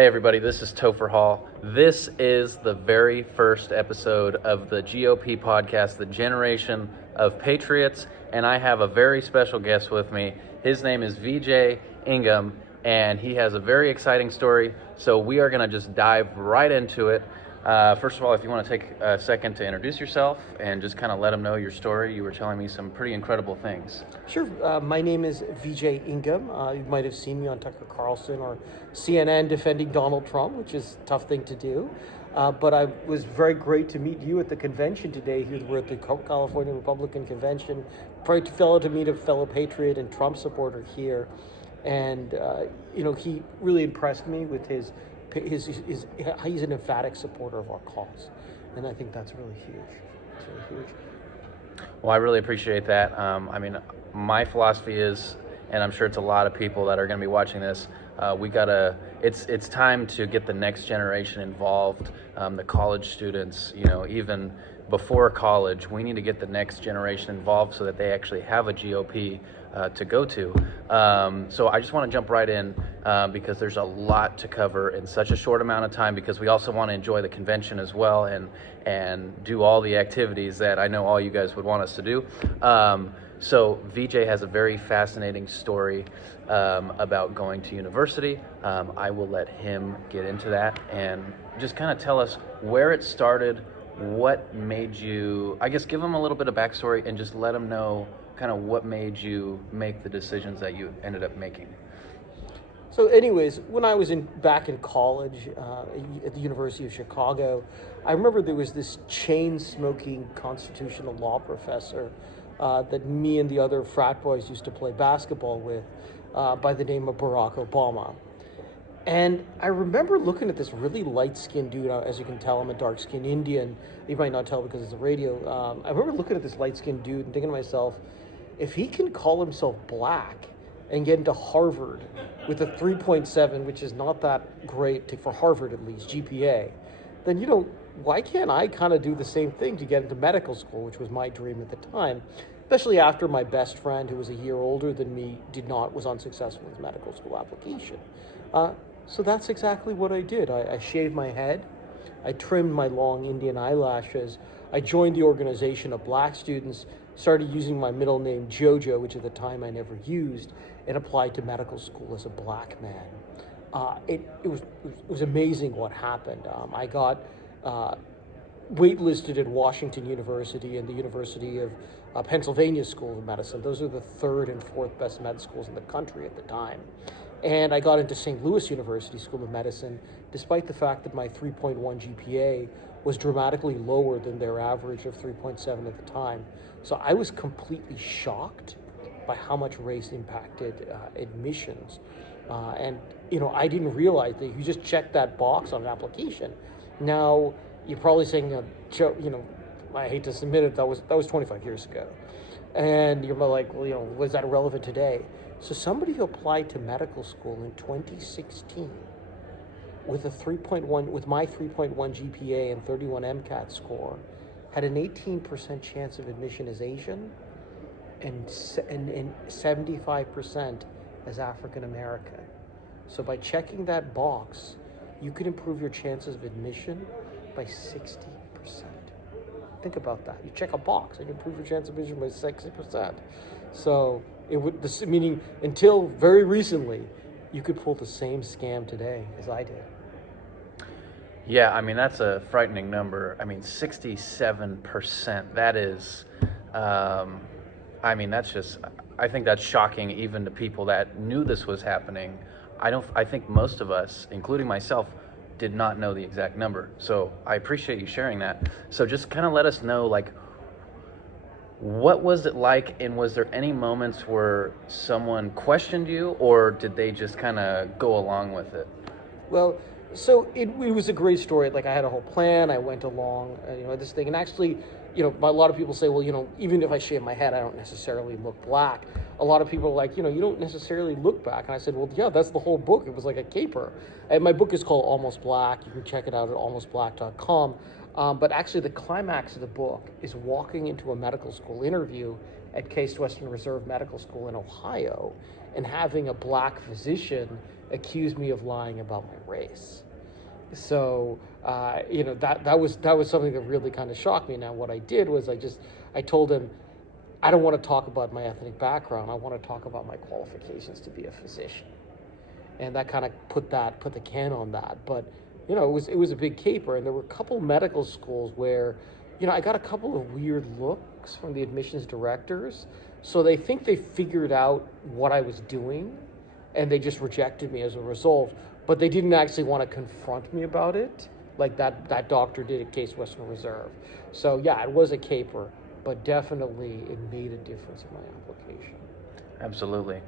Hey everybody, this is Topher Hall. This is the very first episode of the GOP podcast, The Generation of Patriots, and I have a very special guest with me. His name is Vijay Ingam, and he has a very exciting story, so we are going to just dive right into it. First of all, if you want to take a second to introduce yourself and just kind of let them know your story. You were telling me some pretty incredible things. Sure. My name is Vijay Ingam. You might have seen me on Tucker Carlson or CNN defending Donald Trump, which is a tough thing to do. But I was very great to meet you at the convention today. We're at the California Republican Convention. To meet a fellow Patriot and Trump supporter here. And, he really impressed me with he's an emphatic supporter of our cause. And I think that's really huge. It's really huge. Well, I really appreciate that. My philosophy is, and I'm sure it's a lot of people that are going to be watching this, it's time to get the next generation involved, the college students, even before college, we need to get the next generation involved so that they actually have a GOP to go to. So I just want to jump right in because there's a lot to cover in such a short amount of time, because we also want to enjoy the convention as well and do all the activities that I know all you guys would want us to do. So Vijay has a very fascinating story about going to university. I will let him get into that and just kind of tell us where it started, what made you, I guess, give him a little bit of backstory and just let him know kind of what made you make the decisions that you ended up making. So anyways, when I was back in college at the University of Chicago, I remember there was this chain-smoking constitutional law professor that me and the other frat boys used to play basketball with by the name of Barack Obama. And I remember looking at this really light-skinned dude. As you can tell, I'm a dark-skinned Indian. You might not tell because it's a radio. I remember looking at this light-skinned dude and thinking to myself, if he can call himself black and get into Harvard with a 3.7, which is not that great for Harvard at least, GPA, then, why can't I kind of do the same thing to get into medical school, which was my dream at the time, especially after my best friend, who was a year older than me, was unsuccessful in his medical school application. So that's exactly what I did. I shaved my head. I trimmed my long Indian eyelashes. I joined the organization of black students, started using my middle name Jojo, which at the time I never used, and applied to medical school as a black man. It was amazing what happened. I got waitlisted at Washington University and the University of Pennsylvania School of Medicine. Those are the third and fourth best med schools in the country at the time. And I got into St. Louis University School of Medicine, despite the fact that my 3.1 GPA was dramatically lower than their average of 3.7 at the time. So I was completely shocked by how much race impacted admissions. I didn't realize that you just check that box on an application. Now, you're probably saying, I hate to submit it, that was 25 years ago. And you're like, well, was that relevant today? So somebody who applied to medical school in 2016 with my 3.1 GPA and 31 MCAT score had an 18% chance of admission as Asian and 75% as African American. So by checking that box, you could improve your chances of admission by 60%. Think about that. You check a box and you improve your chance of admission by 60%. So meaning until very recently, you could pull the same scam today as I did. Yeah, that's a frightening number. 67%. That is, that's just, I think that's shocking even to people that knew this was happening. I think most of us, including myself, did not know the exact number. So I appreciate you sharing that. So just kind of let us know, what was it like, and was there any moments where someone questioned you, or did they just kind of go along with it? Well, so it was a great story. I had a whole plan. I went along, this thing. And actually, a lot of people say, well, even if I shave my head, I don't necessarily look black. A lot of people are like, you don't necessarily look black. And I said, well, yeah, that's the whole book. It was like a caper. And my book is called Almost Black. You can check it out at almostblack.com. But actually, the climax of the book is walking into a medical school interview at Case Western Reserve Medical School in Ohio and having a black physician accuse me of lying about my race. So that was something that really kind of shocked me. Now what I did was I told him, I don't want to talk about my ethnic background. I want to talk about my qualifications to be a physician, and that kind of put the can on that. But it was a big caper, and there were a couple medical schools where I got a couple of weird looks from the admissions directors. So they think they figured out what I was doing, and they just rejected me as a result. But they didn't actually want to confront me about it, like that doctor did at Case Western Reserve. So yeah, it was a caper, but definitely it made a difference in my application. Absolutely.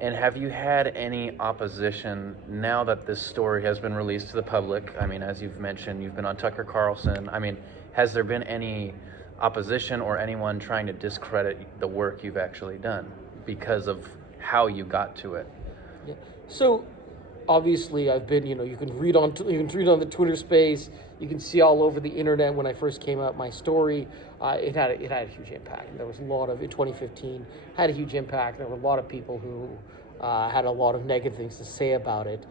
And have you had any opposition now that this story has been released to the public? I mean, as you've mentioned, you've been on Tucker Carlson. I mean, has there been any opposition or anyone trying to discredit the work you've actually done because of how you got to it? Yeah. So obviously I've been, you can read on the Twitter space, you can see all over the internet when I first came out my story. It had a huge impact. And there was a lot of, in 2015, had a huge impact. There were a lot of people who had a lot of negative things to say about it.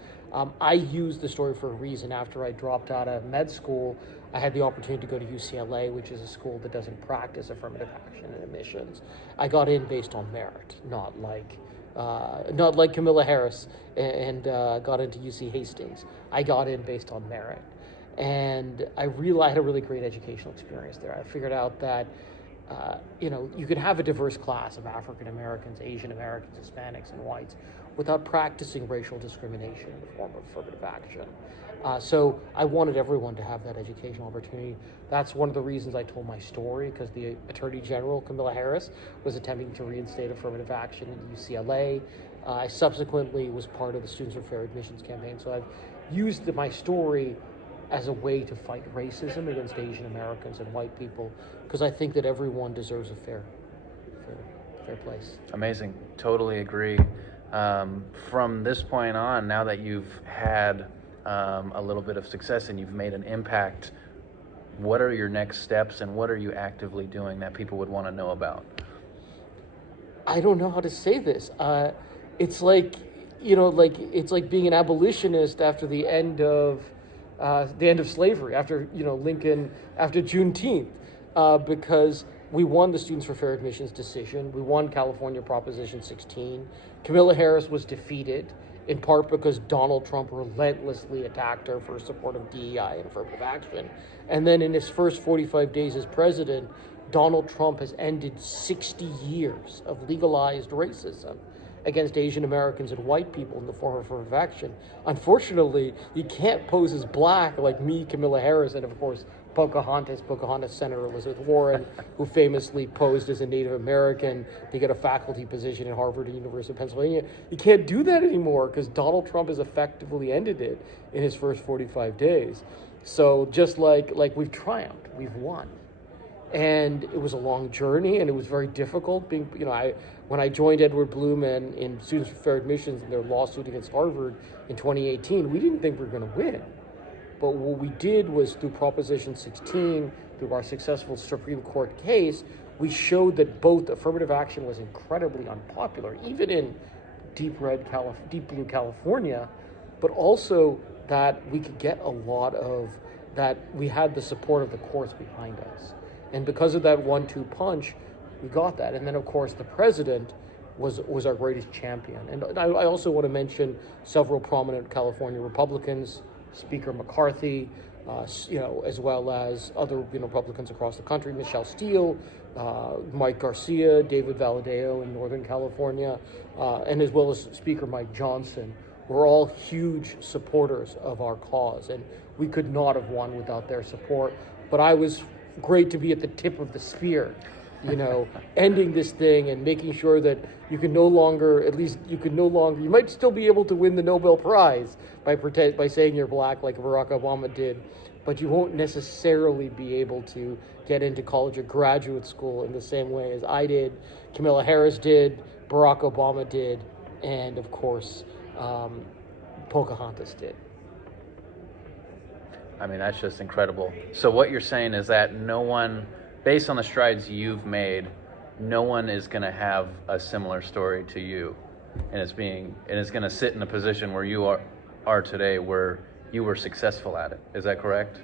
I used the story for a reason. After I dropped out of med school, I had the opportunity to go to UCLA, which is a school that doesn't practice affirmative action and admissions. I got in based on merit, not like Camilla Harris and got into UC Hastings. I got in based on merit. And I had a really great educational experience there. I figured out that, you could have a diverse class of African Americans, Asian Americans, Hispanics, and whites without practicing racial discrimination in the form of affirmative action. So I wanted everyone to have that educational opportunity. That's one of the reasons I told my story, because the Attorney General, Camilla Harris, was attempting to reinstate affirmative action in UCLA. I subsequently was part of the Students for Fair Admissions campaign. So I've used my story as a way to fight racism against Asian Americans and white people, because I think that everyone deserves a fair place. Amazing. Totally agree. From this point on, now that you've had a little bit of success and you've made an impact, what are your next steps and what are you actively doing that people would want to know about? I don't know how to say this. It's like being an abolitionist after the end of slavery, after Lincoln, after Juneteenth, because we won the Students for Fair Admissions decision. We won California Proposition 16. Camilla Harris was defeated, in part because Donald Trump relentlessly attacked her for support of DEI and affirmative action. And then in his first 45 days as president, Donald Trump has ended 60 years of legalized racism against Asian Americans and white people in the form of affirmative action. Unfortunately, you can't pose as black like me, Camilla Harris, and of course, Pocahontas Senator Elizabeth Warren, who famously posed as a Native American to get a faculty position at Harvard and University of Pennsylvania. You can't do that anymore because Donald Trump has effectively ended it in his first 45 days. So just like we've triumphed, we've won. And it was a long journey, and it was very difficult. When I joined Edward Bloom in Students for Fair Admissions in their lawsuit against Harvard in 2018, we didn't think we were going to win. But what we did was, through Proposition 16, through our successful Supreme Court case, we showed that both affirmative action was incredibly unpopular, even in deep blue California, but also that we could get that we had the support of the courts behind us. And because of that 1-2 punch, we got that. And then, of course, the president was our greatest champion. And I also want to mention several prominent California Republicans, Speaker McCarthy, as well as other Republicans across the country, Michelle Steele, Mike Garcia, David Valadao in Northern California, and as well as Speaker Mike Johnson, were all huge supporters of our cause. And we could not have won without their support. But I was great to be at the tip of the spear, ending this thing and making sure that you might still be able to win the Nobel Prize by saying you're black like Barack Obama did, but you won't necessarily be able to get into college or graduate school in the same way as I did, Camilla Harris did, Barack Obama did, and of course, Pocahontas did. I mean, that's just incredible. So what you're saying is that no one, based on the strides you've made, no one is going to have a similar story to you. and it's going to sit in a position where you are today, where you were successful at it. Is that correct?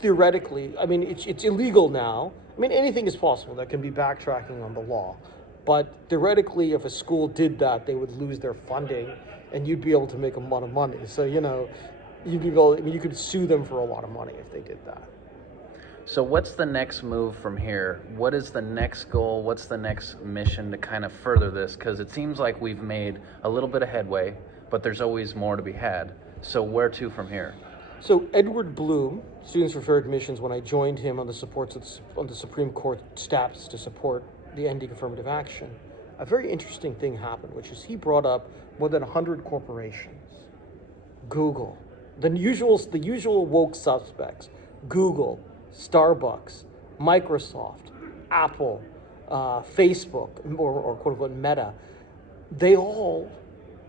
Theoretically, I mean, it's illegal now. I mean, anything is possible. That can be backtracking on the law. But theoretically, if a school did that, they would lose their funding, and you'd be able to make a lot of money. So, you'd be able, I mean, you could sue them for a lot of money if they did that. So what's the next move from here? What is the next goal? What's the next mission to kind of further this? Because it seems like we've made a little bit of headway, but there's always more to be had. So where to from here? So Edward Bloom, Students for Fair Admissions, when I joined him on the Supreme Court steps to support the ending affirmative action, a very interesting thing happened, which is he brought up more than 100 corporations. Google, the usual woke suspects, Google, Starbucks, Microsoft, Apple, Facebook, or quote unquote Meta, they all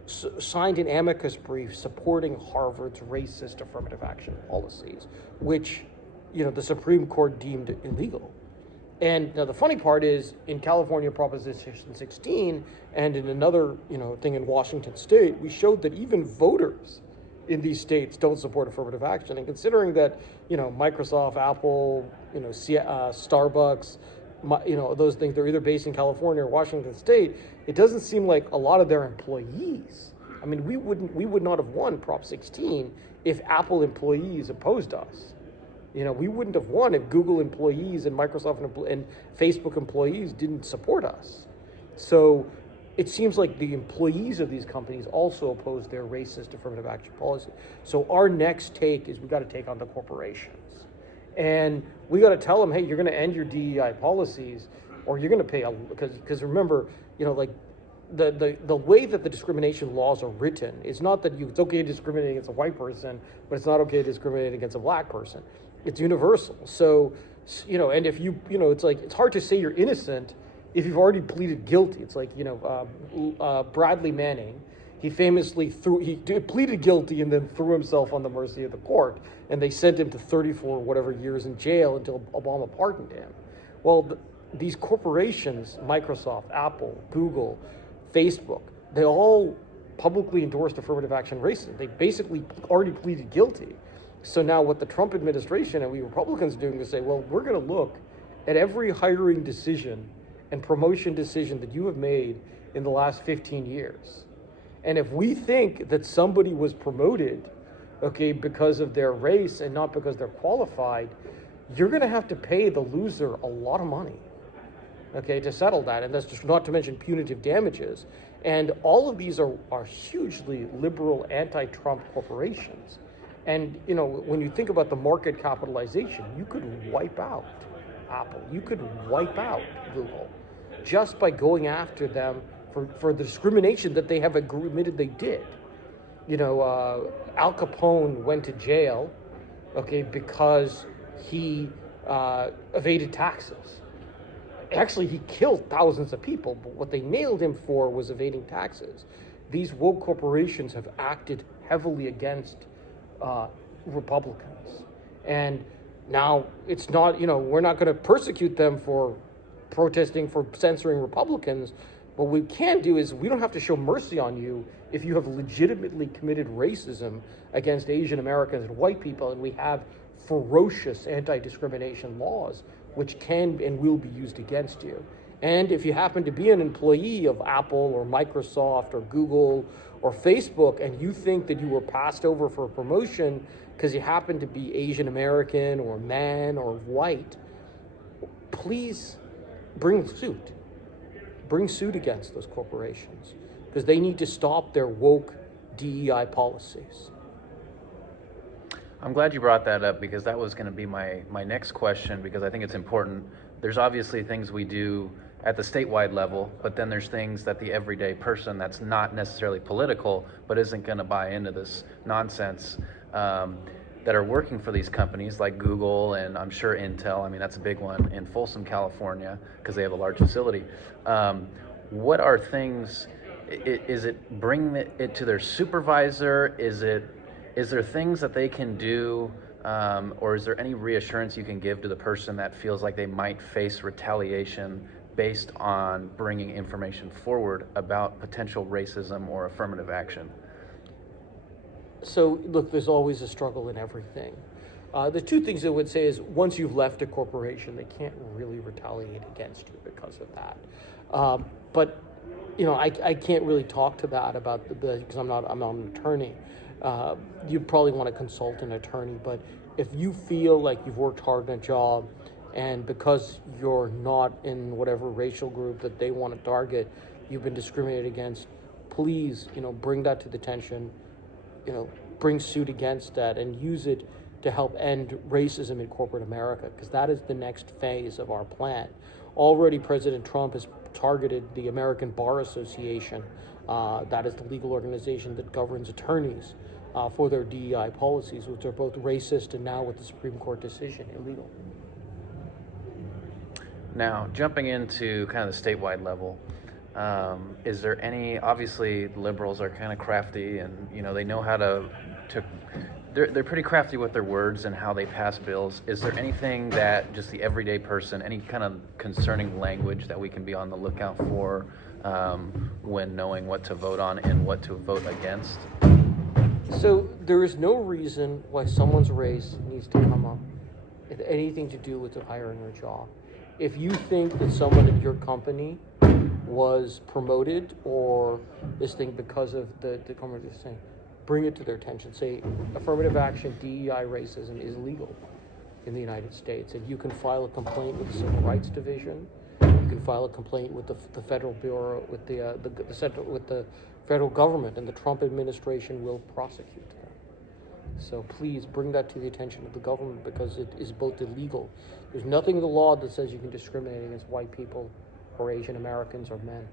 signed an amicus brief supporting Harvard's racist affirmative action policies, which, the Supreme Court deemed illegal. And now the funny part is, in California Proposition 16 and in another, thing in Washington State, we showed that even voters in these states don't support affirmative action. And considering that, Microsoft, Apple, Starbucks, those things, they're either based in California or Washington State, it doesn't seem like a lot of their employees. I mean, we would not have won Prop 16 if Apple employees opposed us. We wouldn't have won if Google employees and Microsoft and Facebook employees didn't support us. So it seems like the employees of these companies also oppose their racist affirmative action policy. So our next take is we got to take on the corporations. And we got to tell them, hey, you're going to end your DEI policies, or you're going to pay, because remember, the way that the discrimination laws are written is not that it's okay to discriminate against a white person, but it's not okay to discriminate against a black person. It's universal. So, and if it's like, it's hard to say you're innocent if you've already pleaded guilty. It's like, Bradley Manning, he famously pleaded guilty and then threw himself on the mercy of the court, and they sent him to 34 whatever years in jail until Obama pardoned him. Well, these corporations, Microsoft, Apple, Google, Facebook, they all publicly endorsed affirmative action racism. They basically already pleaded guilty. So now what the Trump administration and we Republicans are doing is say, well, we're going to look at every hiring decision and promotion decision that you have made in the last 15 years. And if we think that somebody was promoted, because of their race and not because they're qualified, you're going to have to pay the loser a lot of money, to settle that. And that's just not to mention punitive damages. And all of these are hugely liberal, anti-Trump corporations. And, when you think about the market capitalization, you could wipe out Apple. You could wipe out Google just by going after them for the discrimination that they have admitted they did. Al Capone went to jail, because he evaded taxes. Actually, he killed thousands of people, but what they nailed him for was evading taxes. These woke corporations have acted heavily against Republicans. And now it's not, we're not going to persecute them for protesting, for censoring Republicans. What we can do is we don't have to show mercy on you if you have legitimately committed racism against Asian Americans and white people, and we have ferocious anti-discrimination laws which can and will be used against you. And if you happen to be an employee of Apple or Microsoft or Google or Facebook and you think that you were passed over for a promotion because you happen to be Asian American or man or white, please bring suit. Bring suit against those corporations because they need to stop their woke DEI policies. I'm glad you brought that up because that was going to be my next question, because I think it's important. There's obviously things we do at the statewide level, but then there's things that the everyday person that's not necessarily political but isn't going to buy into this nonsense that are working for these companies like Google and I'm sure Intel. I mean, that's a big one in Folsom, California, because they have a large facility. What are things, is it bring it to their supervisor? Is there things that they can do, or is there any reassurance you can give to the person that feels like they might face retaliation based on bringing information forward about potential racism or affirmative action? So, look, there's always a struggle in everything. The two things I would say is once you've left a corporation, they can't really retaliate against you because of that. But I can't really talk to that about because I'm not an attorney. You probably want to consult an attorney, but if you feel like you've worked hard in a job and because you're not in whatever racial group that they want to target, you've been discriminated against, please, bring that to the attention, bring suit against that and use it to help end racism in corporate America, because that is the next phase of our plan. Already President Trump has targeted the American Bar Association, that is the legal organization that governs attorneys, for their DEI policies, which are both racist and now with the Supreme Court decision, illegal. Now, jumping into kind of the statewide level, is there any, obviously liberals are kind of crafty and, they know how to they're pretty crafty with their words and how they pass bills. Is there anything that just the everyday person, any kind of concerning language that we can be on the lookout for when knowing what to vote on and what to vote against? So there is no reason why someone's race needs to come up with anything to do with hiring or job. If you think that someone at your company was promoted or this thing because of the company thing, bring it to their attention. Say affirmative action, DEI racism is illegal in the United States, and you can file a complaint with the Civil Rights Division. You can file a complaint with the Federal Bureau, with the federal government, and the Trump administration will prosecute them. So please bring that to the attention of the government because it is both illegal. There's nothing in the law that says you can discriminate against white people or Asian Americans or men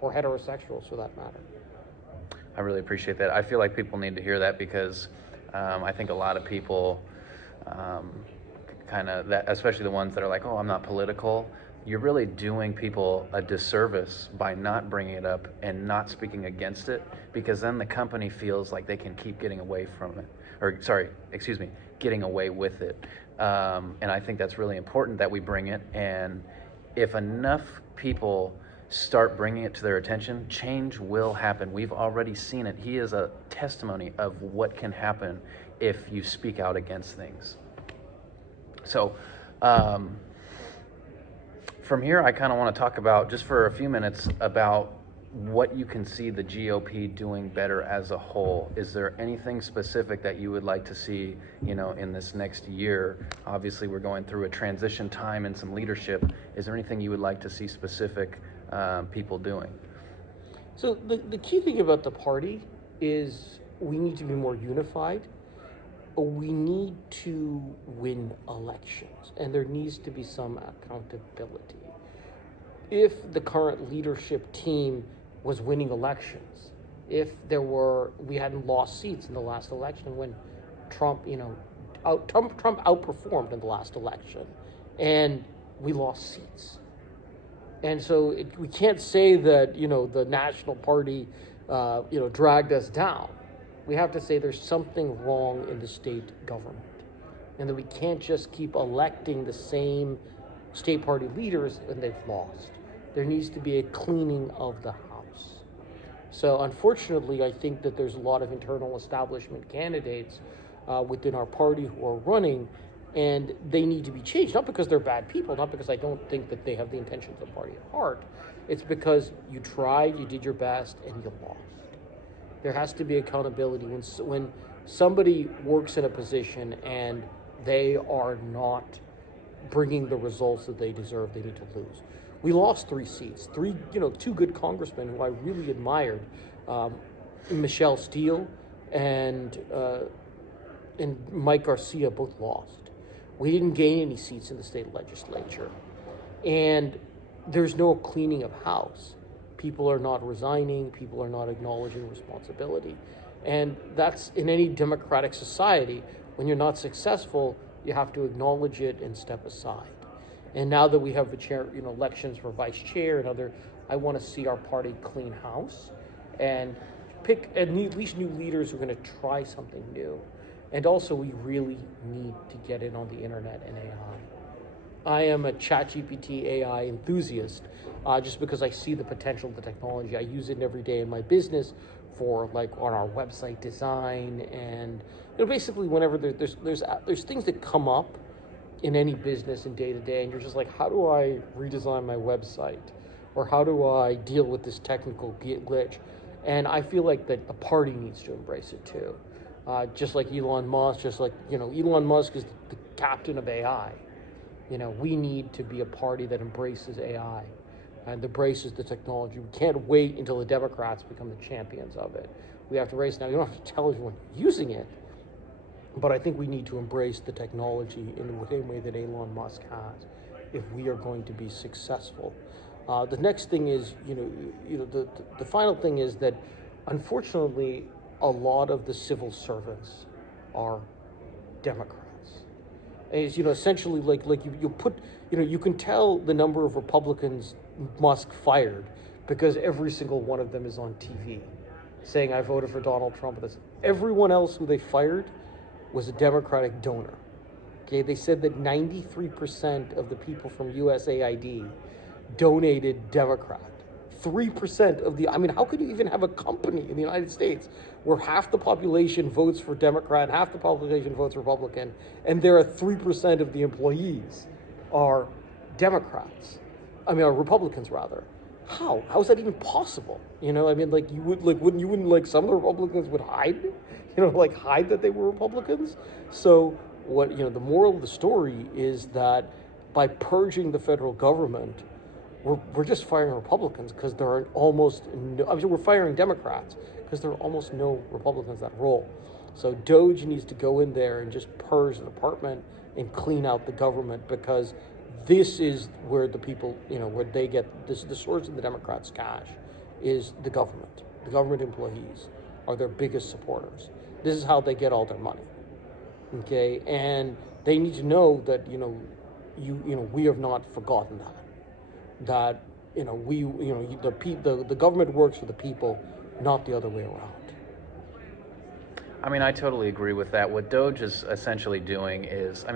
or heterosexuals for that matter. I really appreciate that. I feel like people need to hear that because I think a lot of people especially the ones that are like, oh, I'm not political. You're really doing people a disservice by not bringing it up and not speaking against it, because then the company feels like they can keep getting away from it, getting away with it. And I think that's really important that we bring it. And if enough people start bringing it to their attention, change will happen. We've already seen it. He is a testimony of what can happen if you speak out against things. So from here, I kind of want to talk about, just for a few minutes, about what you can see the GOP doing better as a whole. Is there anything specific that you would like to see, in this next year? Obviously, we're going through a transition time and some leadership. Is there anything you would like to see specific people doing? So the key thing about the party is we need to be more unified. We need to win elections, and there needs to be some accountability. If the current leadership team was winning elections, if we hadn't lost seats in the last election when Trump outperformed in the last election, and we lost seats. And so we can't say that, the National Party, dragged us down. We have to say there's something wrong in the state government and that we can't just keep electing the same state party leaders and they've lost. There needs to be a cleaning of the house. So unfortunately, I think that there's a lot of internal establishment candidates within our party who are running, and they need to be changed, not because they're bad people, not because I don't think that they have the intentions of the party at heart. It's because you tried, you did your best, and you lost. There has to be accountability. When somebody works in a position and they are not bringing the results that they deserve, they need to lose. We lost 3 seats. Two good congressmen who I really admired, Michelle Steele and Mike Garcia, both lost. We didn't gain any seats in the state legislature. And there's no cleaning of house. People are not resigning. People are not acknowledging responsibility. And that's in any democratic society. When you're not successful, you have to acknowledge it and step aside. And now that we have the chair, elections for vice chair and other, I want to see our party clean house and pick at least new leaders who are going to try something new. And also, we really need to get in on the internet and AI. I am a ChatGPT AI enthusiast, just because I see the potential of the technology. I use it every day in my business for like on our website design, and basically whenever there's things that come up in any business and day to day, and you're just like, how do I redesign my website, or how do I deal with this technical glitch? And I feel like that the party needs to embrace it too. Just like Elon Musk, Elon Musk is the captain of AI. We need to be a party that embraces AI and embraces the technology. We can't wait until the Democrats become the champions of it. We have to race now. You don't have to tell everyone using it, but I think we need to embrace the technology in the same way that Elon Musk has, if we are going to be successful. The next thing is, the final thing is that, unfortunately, a lot of the civil servants are Democrats. Is essentially like you put, you can tell the number of Republicans Musk fired because every single one of them is on TV saying I voted for Donald Trump. Everyone else who they fired was a Democratic donor. Okay, they said that 93% of the people from USAID donated Democrat. 3% of how could you even have a company in the United States where half the population votes for Democrat, half the population votes Republican, and there are 3% of the employees are Democrats? Are Republicans rather. How is that even possible? You wouldn't some of the Republicans would hide, hide that they were Republicans. So what, the moral of the story is that by purging the federal government, we're just firing Republicans because there are almost no, we're firing Democrats because there are almost no Republicans that roll. So Doge needs to go in there and just purge the department and clean out the government, because this is where the people, where they get this, the source of the Democrats' cash is the government. The government employees are their biggest supporters. This is how they get all their money. Okay, and they need to know that we have not forgotten that. That the government works for the people, not the other way around. I totally agree with that. What Doge is essentially doing is,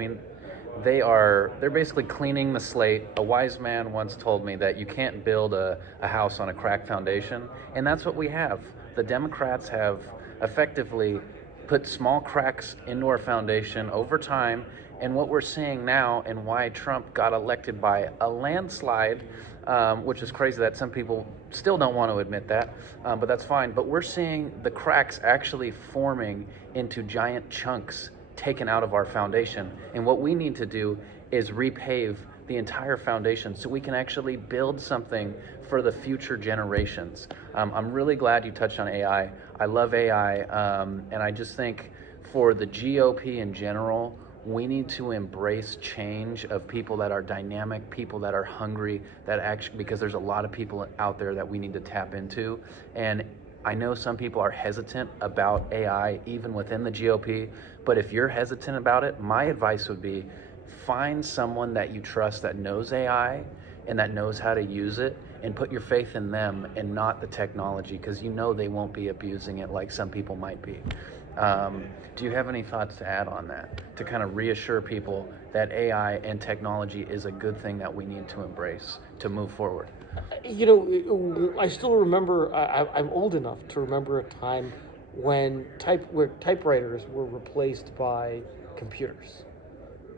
they're basically cleaning the slate. A wise man once told me that you can't build a house on a cracked foundation, and that's what we have. The Democrats have effectively put small cracks into our foundation over time. And what we're seeing now, and why Trump got elected by a landslide, which is crazy that some people still don't want to admit that, but that's fine. But we're seeing the cracks actually forming into giant chunks taken out of our foundation. And what we need to do is repave the entire foundation so we can actually build something for the future generations. I'm really glad you touched on AI. I love AI, and I just think for the GOP in general, we need to embrace change of people that are dynamic, people that are hungry, that actually, because there's a lot of people out there that we need to tap into. And I know some people are hesitant about AI, even within the GOP, but if you're hesitant about it, my advice would be find someone that you trust that knows AI and that knows how to use it, and put your faith in them and not the technology, because they won't be abusing it like some people might be. Do you have any thoughts to add on that, to kind of reassure people that AI and technology is a good thing that we need to embrace to move forward? I still remember, I'm old enough to remember a time when typewriters were replaced by computers.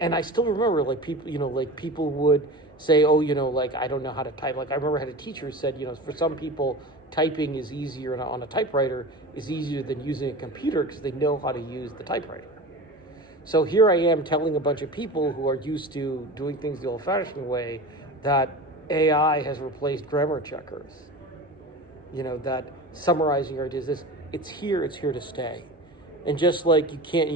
And I still remember, people would say, I don't know how to type. I remember I had a teacher who said, for some people, typing is easier on a typewriter is easier than using a computer because they know how to use the typewriter. So here I am telling a bunch of people who are used to doing things the old-fashioned way that AI has replaced grammar checkers. That summarizing your ideas, it's here to stay. And just like you can't,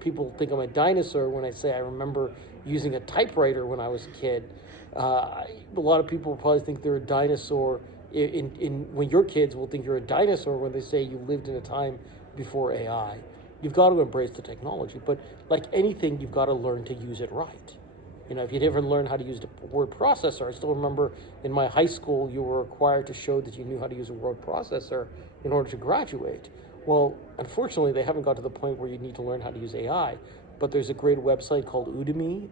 people think I'm a dinosaur when I say I remember using a typewriter when I was a kid. A lot of people probably think they're a dinosaur. When your kids will think you're a dinosaur when they say you lived in a time before AI. You've got to embrace the technology, but like anything, you've got to learn to use it right. If you never learned how to use the word processor, I still remember in my high school, you were required to show that you knew how to use a word processor in order to graduate. Well, unfortunately, they haven't got to the point where you need to learn how to use AI, but there's a great website called Udemy,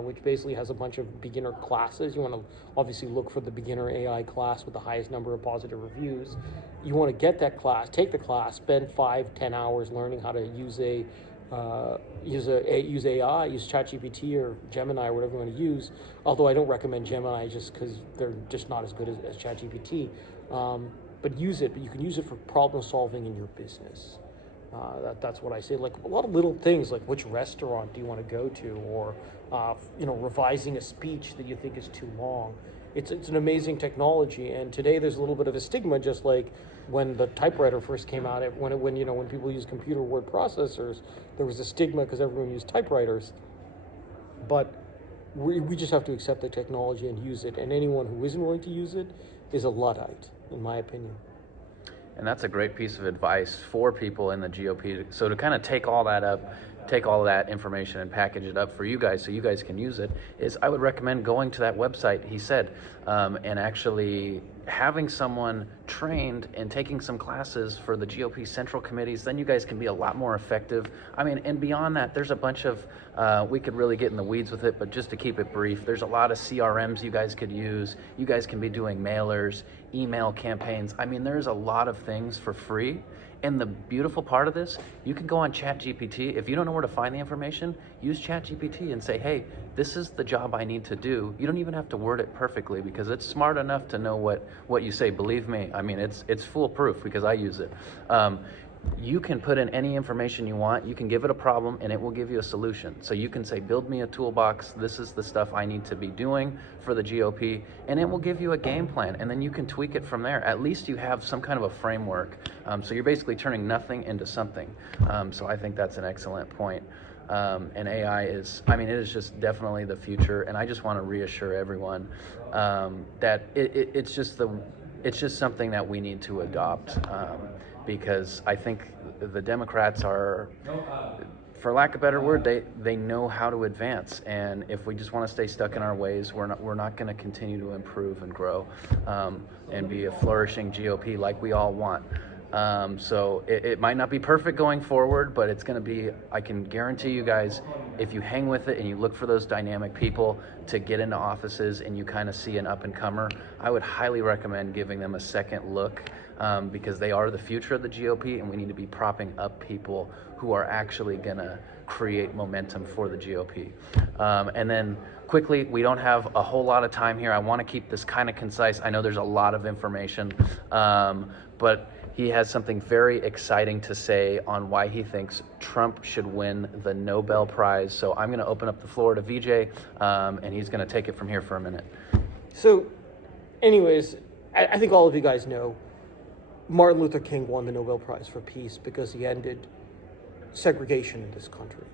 which basically has a bunch of beginner classes. You want to obviously look for the beginner AI class with the highest number of positive reviews. You want to get that class, take the class, spend 5-10 hours learning how to use use AI, use ChatGPT or Gemini or whatever you want to use. Although I don't recommend Gemini just because they're just not as good as ChatGPT. But use it. But you can use it for problem solving in your business. That's what I say. Like a lot of little things, like which restaurant do you want to go to, or revising a speech that you think is too long. It's an amazing technology, and today there's a little bit of a stigma, just like when the typewriter first came out. When people use computer word processors, there was a stigma because everyone used typewriters. But we just have to accept the technology and use it. And anyone who isn't willing to use it is a Luddite, in my opinion. And that's a great piece of advice for people in the GOP. So to kind of take all that information and package it up for you guys so you guys can use it, is I would recommend going to that website, he said, and actually having someone trained and taking some classes for the GOP central committees. Then you guys can be a lot more effective. I mean, and beyond that, there's a bunch of, we could really get in the weeds with it, but just to keep it brief, there's a lot of CRMs you guys could use. You guys can be doing mailers, email campaigns. I mean, there's a lot of things for free. And the beautiful part of this, you can go on ChatGPT. If you don't know where to find the information, use ChatGPT and say, hey, this is the job I need to do. You don't even have to word it perfectly because it's smart enough to know what you say. Believe me, I mean, it's foolproof because I use it. You can put in any information you want. You can give it a problem and it will give you a solution. So you can say, build me a toolbox. This is the stuff I need to be doing for the GOP, and it will give you a game plan, and then you can tweak it from there. At least you have some kind of a framework. So you're basically turning nothing into something. So I think that's an excellent point. And AI is, I mean, it is just definitely the future. And I just want to reassure everyone that it's just something that we need to adopt. Because I think the Democrats are, for lack of a better word, they know how to advance, and if we just want to stay stuck in our ways, we're not going to continue to improve and grow, and be a flourishing GOP like we all want. So it might not be perfect going forward, but it's going to be, I can guarantee you guys, if you hang with it and you look for those dynamic people to get into offices and you kind of see an up-and-comer, I would highly recommend giving them a second look. Because they are the future of the GOP, and we need to be propping up people who are actually going to create momentum for the GOP. And then quickly, we don't have a whole lot of time here. I want to keep this kind of concise. I know there's a lot of information, but he has something very exciting to say on why he thinks Trump should win the Nobel Prize. So I'm going to open up the floor to Vijay, and he's going to take it from here for a minute. So anyways, I think all of you guys know Martin Luther King won the Nobel Prize for Peace because he ended segregation in this country.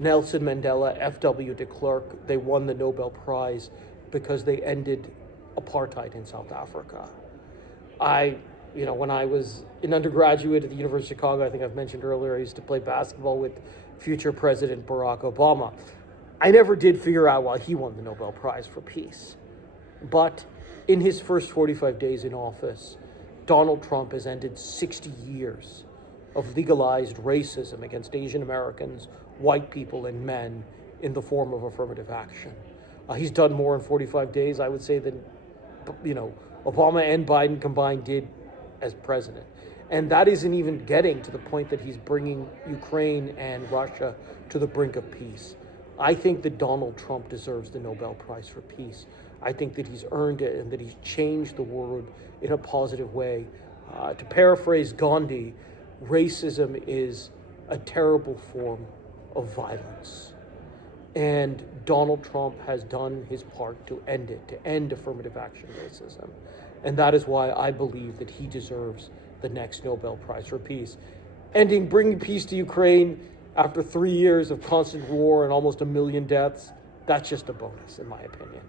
Nelson Mandela, F.W. de Klerk, they won the Nobel Prize because they ended apartheid in South Africa. When I was an undergraduate at the University of Chicago, I think I've mentioned earlier, I used to play basketball with future President Barack Obama. I never did figure out why he won the Nobel Prize for Peace. But in his first 45 days in office, Donald Trump has ended 60 years of legalized racism against Asian Americans, white people, and men in the form of affirmative action. He's done more in 45 days, I would say, than Obama and Biden combined did as president. And that isn't even getting to the point that he's bringing Ukraine and Russia to the brink of peace. I think that Donald Trump deserves the Nobel Prize for Peace. I think that he's earned it and that he's changed the world in a positive way. To paraphrase Gandhi, racism is a terrible form of violence. And Donald Trump has done his part to end it, to end affirmative action racism. And that is why I believe that he deserves the next Nobel Prize for Peace. Bringing peace to Ukraine after 3 years of constant war and almost 1 million deaths, that's just a bonus, in my opinion.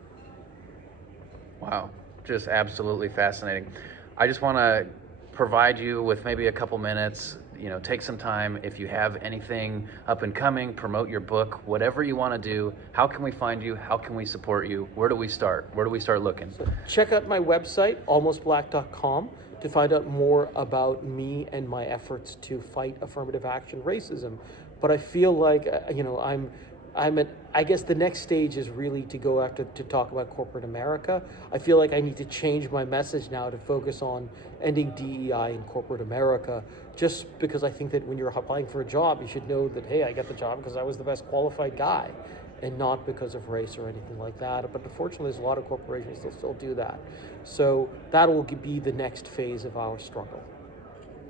Wow, just absolutely fascinating. I just want to provide you with maybe a couple minutes, take some time. If you have anything up and coming, promote your book, whatever you want to do. How can we find you? How can we support you? Where do we start? Where do we start looking? So check out my website, almostblack.com, to find out more about me and my efforts to fight affirmative action racism. But I feel like, I'm I guess the next stage is really to go after to talk about corporate America. I feel like I need to change my message now to focus on ending DEI in corporate America, just because I think that when you're applying for a job, you should know that, hey, I got the job because I was the best qualified guy, and not because of race or anything like that. But unfortunately, there's a lot of corporations that still do that. So that will be the next phase of our struggle.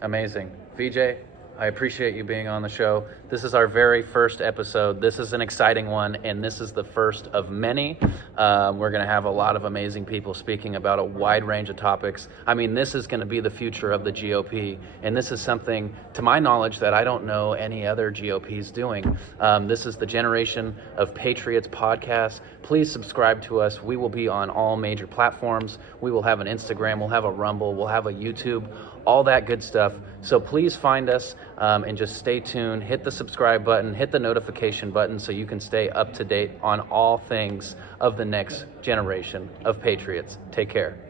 Amazing. Vijay, I appreciate you being on the show. This is our very first episode. This is an exciting one, and this is the first of many. We're going to have a lot of amazing people speaking about a wide range of topics. I mean, this is going to be the future of the GOP, and this is something, to my knowledge, that I don't know any other GOPs doing. This is the Generation of Patriots podcast. Please subscribe to us. We will be on all major platforms. We will have an Instagram, we'll have a Rumble, we'll have a YouTube, all that good stuff. So please find us and just stay tuned. Hit the subscribe button, hit the notification button so you can stay up to date on all things of the next generation of Patriots. Take care.